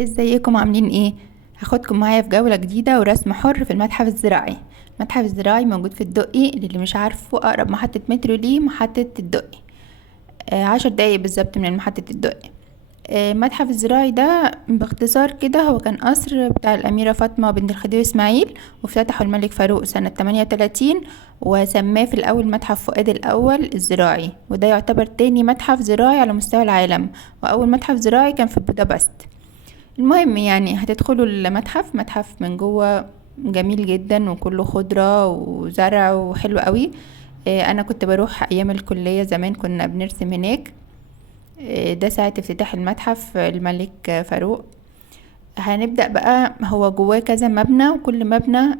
ازيكم عاملين ايه؟ هاخدكم معايا في جولة جديدة ورسم حر في المتحف الزراعي. المتحف الزراعي موجود في الدقي، للي مش عارفه اقرب محطة مترو ليه محطة الدقي. 10 دقايق بالظبط من محطة الدقي. المتحف الزراعي ده باختصار كده هو كان قصر بتاع الأميرة فاطمة بنت الخديوي إسماعيل، وافتتحه الملك فاروق سنة 38، وسماه في الأول متحف فؤاد الأول الزراعي، وده يعتبر تاني متحف زراعي على مستوى العالم، وأول متحف زراعي كان في بودابست. المهم يعني هتدخلوا المتحف، متحف من جوه جميل جدا وكله خضرة وزرع وحلو قوي. انا كنت بروح ايام الكلية زمان، كنا بنرسم هناك. ده ساعة افتتاح المتحف الملك فاروق. هنبدأ بقى، هو جواه كذا مبنى، وكل مبنى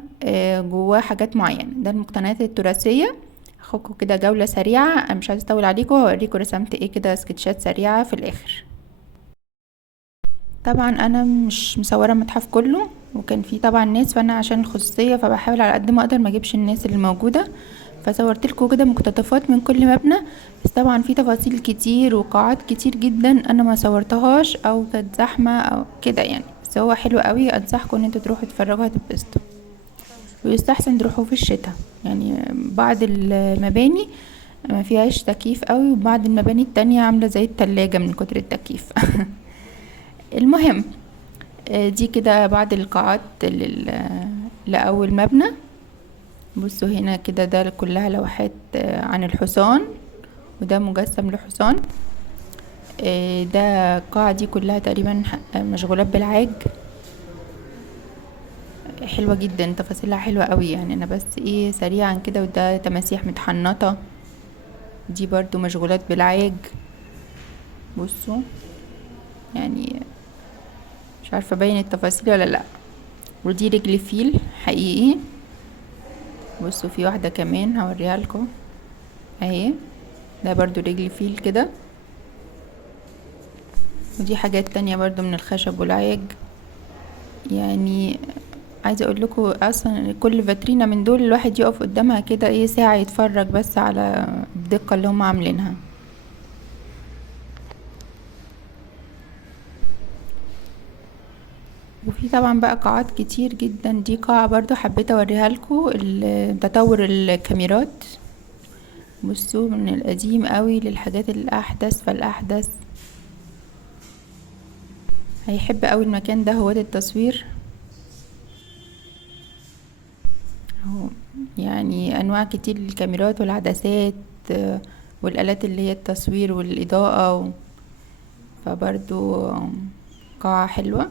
جواه حاجات معينة. ده المقتنيات التراثية. هاخدكم كده جولة سريعة، انا مش عايزة اطول عليكم، هوريكم رسمت ايه كده سكتشات سريعة في الاخر. طبعا انا مش مصوره المتحف كله، وكان في طبعا ناس، فانا عشان الخصوصيه فبحاول على قد ما اقدر ما اجيبش الناس اللي موجوده. فصورت لكم كده مقتطفات من كل مبنى، بس طبعا في تفاصيل كتير وقاعات كتير جدا انا ما صورتهاش او كانت زحمه او كده يعني. بس هو حلو قوي، انصحكم ان انتوا تروحوا تتفرجوا هتتبسطوا. ويستحسن تروحوا في الشتاء، يعني بعض المباني ما فيهاش تكييف قوي، وبعض المباني التانية عامله زي التلاجة من كتر التكييف. المهم، دي كده بعض القاعات لأول مبنى. بصوا هنا كده، ده كلها لوحات عن الحصان، وده مجسم لحصان. ده القاعة دي كلها تقريبا مشغولات بالعاج. حلوة جدا، تفاصيلها حلوة قوي يعني. انا بس ايه سريعا كده، وده تماسيح متحنطة. دي برضو مشغولات بالعاج. بصوا يعني، مش عارفة باين التفاصيل ولا لا. ودي رجل فيل حقيقي. بصوا في واحدة كمان هوريها لكم اهي، ده برضو رجل فيل كده. ودي حاجات تانية برضو من الخشب والعاج يعني. عايزة اقول لكم اصلا كل فاترينا من دول الواحد يقف قدامها كده ايه ساعة يتفرج بس على الدقة اللي هم عاملينها. وفي طبعا بقى قاعات كتير جدا. دي قاعة برضو حبيت اوريها لكم، تطور الكاميرات. بصوا من القديم قوي للحاجات الاحدث فالاحدث. هيحب قوي المكان ده هو التصوير اهو. يعني انواع كتير للكاميرات والعدسات، والالات اللي هي التصوير والاضاءة فبرضو قاعة حلوة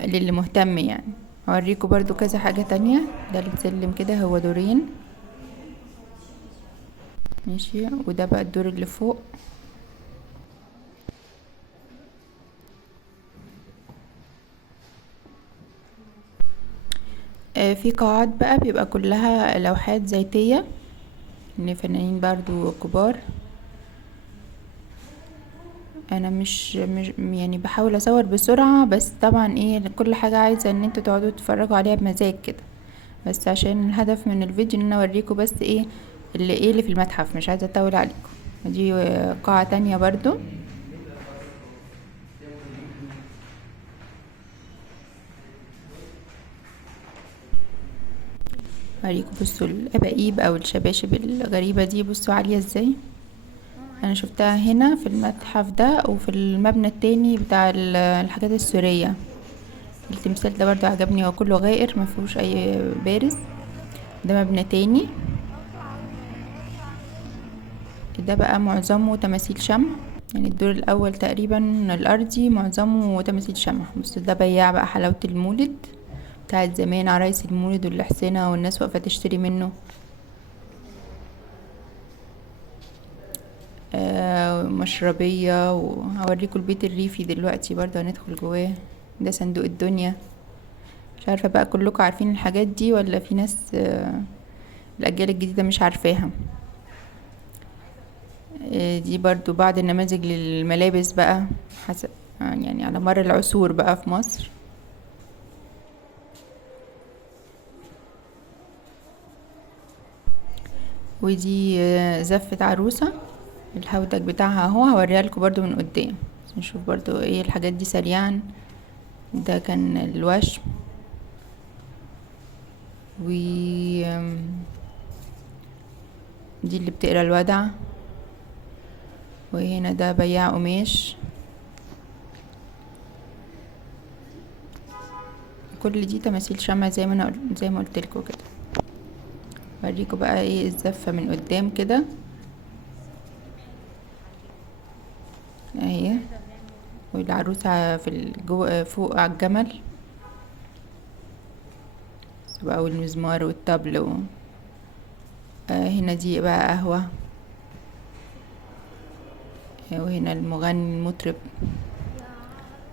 للي مهتم يعني. هوريكم برضو كذا حاجة تانية. ده السلم كده هو دورين ماشي، وده بقى الدور اللي فوق. في قاعات بقى بيبقى كلها لوحات ذاتية لفنانين برضو كبار. انا مش يعني بحاول اصور بسرعة، بس طبعا ايه كل حاجة عايزة ان انتوا تقعدوا تتفرجوا عليها بمزاج كده. بس عشان الهدف من الفيديو ان انا اوريكم بس ايه اللي في المتحف، مش عايزة اطول عليكم. دي قاعة تانية برضو. اوريكم بصوا الاباقيب او الشباشب الغريبة دي، بصوا عالية ازاي. انا شفتها هنا في المتحف ده، وفي المبنى التاني بتاع الحاجات السورية. التمثال ده برضو عجبني، هو كله غائر ما فيهوش اي بارز. ده مبنى تاني. ده بقى معظمه تماثيل شمع، يعني الدور الاول تقريبا الارضي معظمه تماثيل شمع. بص ده بياع بقى حلاوة المولد بتاعت زمان، عرايس المولد والحسنة والناس واقفة تشتري منه. مشربية. وهوريكم البيت الريفي دلوقتي برضه هندخل جواه. ده صندوق الدنيا. مش عارفة بقى كلكم عارفين الحاجات دي ولا في ناس الأجيال الجديدة مش عارفاها. دي برضو بعض النماذج للملابس بقى، حسب يعني على مر العصور بقى في مصر. ودي زفة عروسة. الهودج بتاعها اهو، هوريها لكم برضو من قدام. نشوف برضو ايه الحاجات دي سريعا. ده كان الوشم، و دي اللي بتقرا الودع، وهنا ده بياع قماش. كل دي تماثيل شمع زي ما قلت لكم كده. اوريكم بقى ايه الزفه من قدام كده اهي، والعروسه في جوه فوق على الجمل بقى، والمزمار والطبل هنا دي بقى قهوه، وهنا المغني المطرب،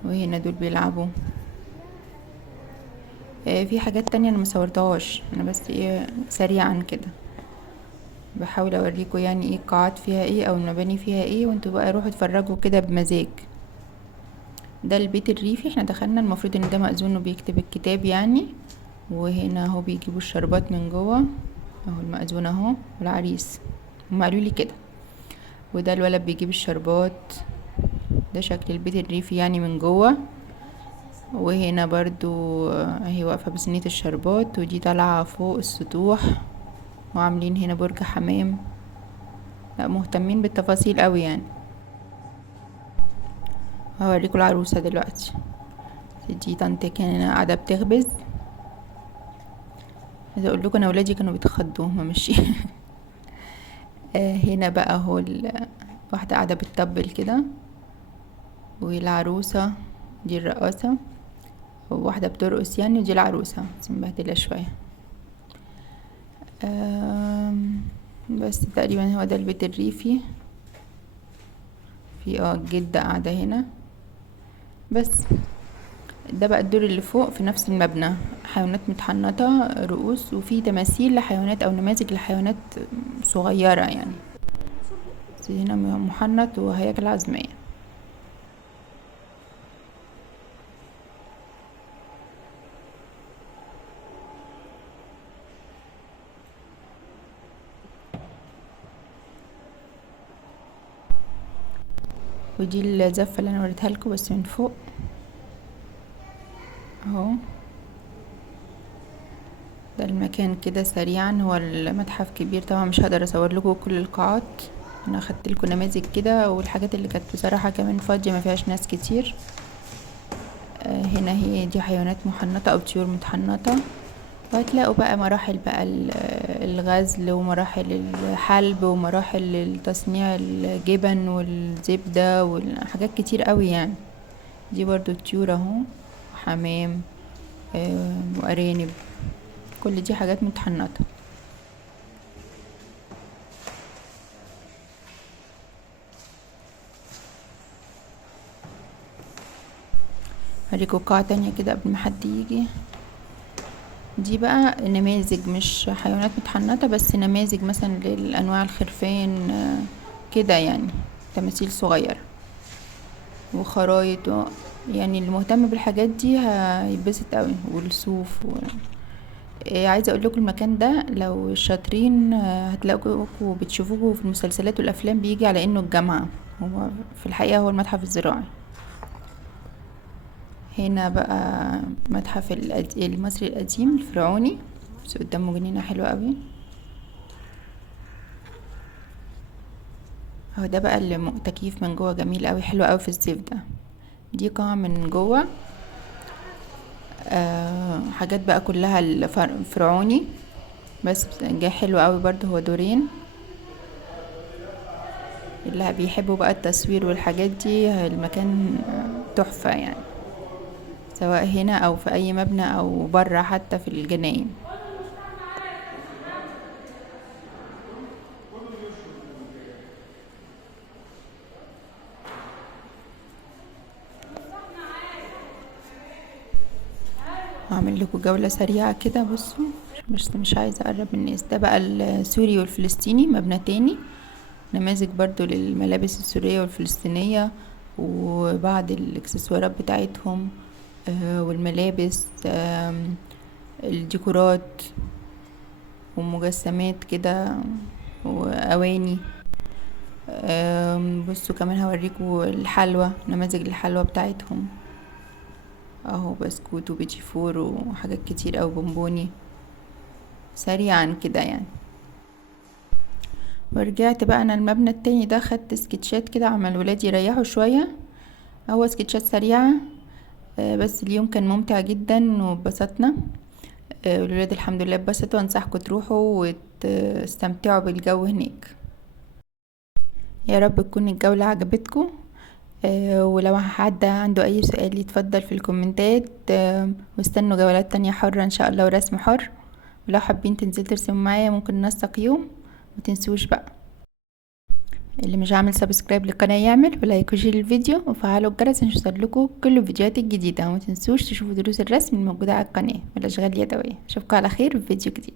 وهنا دول بيلعبوا. في حاجات تانية انا مصورتهاش، انا بس ايه سريعا كده بحاول اوريكم يعني ايه القاعات فيها ايه او المباني فيها ايه، وانتوا بقى روحوا اتفرجوا كده بمزاج. ده البيت الريفي، احنا دخلنا المفروض ان ده مأذون وبيكتب الكتاب يعني. وهنا اهو بيجيبوا الشربات من جوه اهو، المأذون اهو والعريس، هم قالوا لي كده. وده الولد بيجيب الشربات. ده شكل البيت الريفي يعني من جوه. وهنا برضو اهي واقفة بصينية الشربات، ودي طالعة فوق السطوح، وعاملين هنا برج حمام. لا مهتمين بالتفاصيل قوي يعني. هوريكم العروسة دلوقتي. دي طنط كان قاعدة بتخبز. عايزة اقول لكم انا ولادي كانوا بيتخضوا هما ماشيين. هنا بقى اهو واحدة قاعدة بتطبل كده، والعروسة دي الرقاصة، وواحدة بترقص يعني، ودي العروسة بس مبهدلة شوية. بس تقريبا هو ده البيت الريفي. في الجدة قاعدة هنا بس. ده بقى الدور اللي فوق في نفس المبنى، حيوانات متحنطة رؤوس، وفي تماثيل لحيوانات او نماذج لحيوانات صغيرة يعني. بس هنا محنط وهياكل عظمية. ودي الزفة اللي انا وريتها لكم بس من فوق اهو. ده المكان كده سريعا. هو المتحف كبير طبعا، مش هقدر اصور لكم كل القاعات، انا اخدت لكم نماذج كده، والحاجات اللي كانت بصراحة كمان فاضية ما فيهاش ناس كتير. هنا هي دي حيوانات محنطة او طيور متحنطة. وهتلاقوا بقى مراحل بقى الغزل، ومراحل الحلب، ومراحل تصنيع الجبن والزبدة وحاجات كتير قوي يعني. دي برضو الطيور اهو، حمام وارانب، كل دي حاجات متحنطة. هوريكوا قاعة تانية كده قبل ما حد يجي. دي بقى نماذج، مش حيوانات متحنطة بس نماذج مثلا للأنواع الخرفان كده يعني، تماثيل صغيرة وخرايط يعني اللي مهتم بالحاجات دي هيتبسط قوي، والصوف عايزه اقول لكم المكان ده لو شاطرين هتلاقوا بتشوفوه في المسلسلات والافلام، بيجي على انه الجامعه، هو في الحقيقه هو المتحف الزراعي. هنا بقى متحف المصري القديم الفرعوني، بس قدامه جنينه حلوه قوي. هو ده بقى اللي تكييف من جوه جميل قوي، حلو قوي في الصيف ده. دي قاعه من جوه حاجات بقى كلها الفرعوني، بس جاي حلو قوي برضو. هو دورين، اللي بيحبوا بقى التصوير والحاجات دي المكان تحفة يعني، سواء هنا او في اي مبنى او برا حتى في الجناين. هعمل لكم جولة سريعة كده. بصوا بس مش عايزة اقرب من الناس. ده بقى السوري والفلسطيني، مبنى تاني، نماذج برضو للملابس السورية والفلسطينية، وبعض الاكسسوارات بتاعتهم والملابس، الديكورات ومجسمات كده وأواني. بصوا كمان هوريكم الحلوى، نماذج الحلوى بتاعتهم اهو، بسكوت وبيتي فور وحاجات كتير او بونبوني، سريعا كده يعني. ورجعت بقى انا المبنى التاني ده، خدت سكتشات كده عمال الولاد يريحوا شوية، هو سكتشات سريعة. بس اليوم كان ممتع جدا واتبسطنا. الولاد الحمد لله اتبسطوا، انصحكم تروحوا وتستمتعوا بالجو هناك. يا رب تكون الجولة عجبتكم. ولو حد عنده اي سؤال يتفضل في الكومنتات. واستنوا جولات تانية حرة ان شاء الله ورسم حر. ولو حابين تنزلوا ترسموا معايا ممكن ننسق يوم. متنسوش بقى اللي مش عامل سبسكرايب للقناة يعمل، ولايك وشير الفيديو وفعلوا الجرس عشان يوصلكوا كل الفيديوهات الجديدة. ومتنسوش تشوفوا دروس الرسم الموجودة على القناة والأشغال اليدوية. اشوفكم على خير في فيديو جديد.